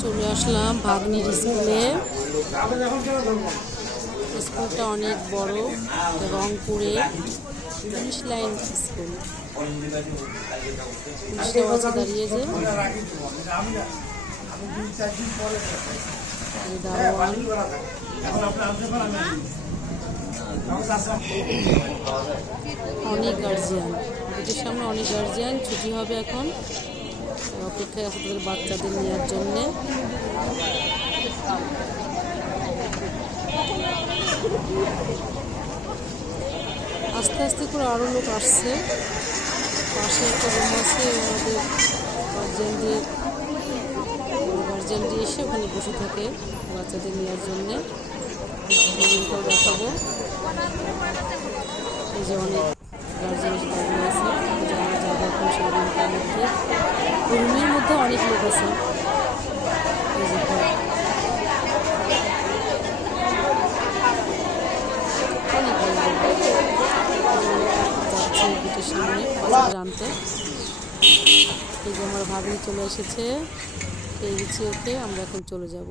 চলে আসলাম ভাগ্নির স্কুলে। স্কুলটা অনেক বড়, রংপুরে পুলিশ লাইন স্কুল। পুলিশরাও আছে দাঁড়িয়ে, যে দারোয়ান। অনেক গার্জিয়ান, গেটের সামনে অনেক গার্জিয়ান। ছুটি হবে এখন, অপেক্ষায় আছে তাদের বাচ্চাদের নেওয়ার জন্যে। আস্তে আস্তে করে আরও লোক আসছে। পাশে একটা রুম আছে, আমাদের গার্জিয়ানদের এসে ওখানে বসে থাকে বাচ্চাদের নেওয়ার জন্যে। রুমটাও দেখাবো। এই যে অনেক গার্জিয়ান এসে দাঁড়িয়ে আছে, যারা যাবে এখন সেই রুমটার মধ্যে। রুমের মধ্যে অনেক লোক আছে। এই যে যাচ্ছে গেটের সামনে বাচ্চাদের আনতে। এই যে আমার ভাগ্নি চলে এসেছে, পেয়ে গেছি ওকে। আমরা এখন চলে যাব।